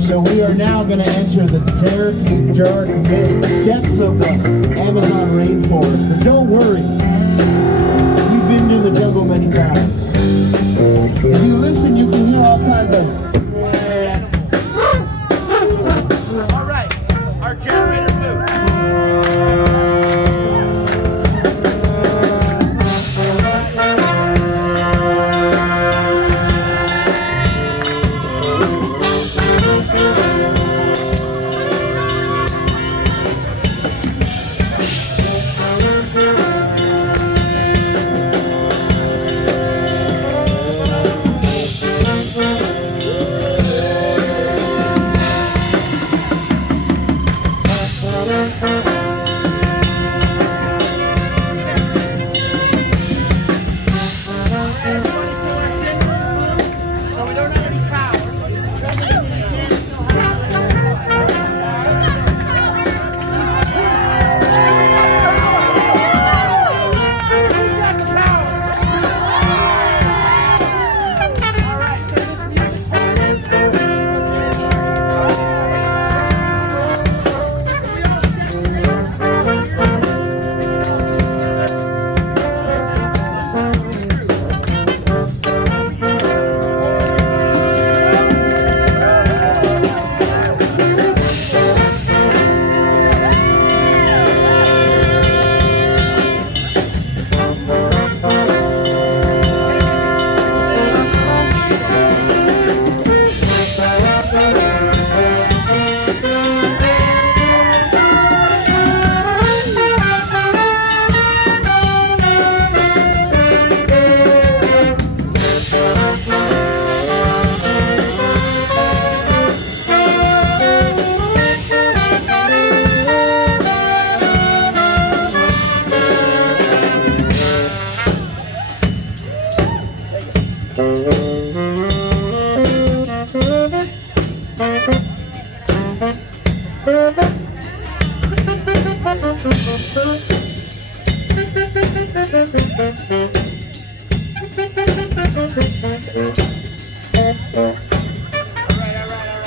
So we are now going to enter the terribly dark depths of the Amazon rainforest. But don't worry, you've been to the jungle many times. If you listen, you can hear all kinds of... All right, our generator moves. Thank you.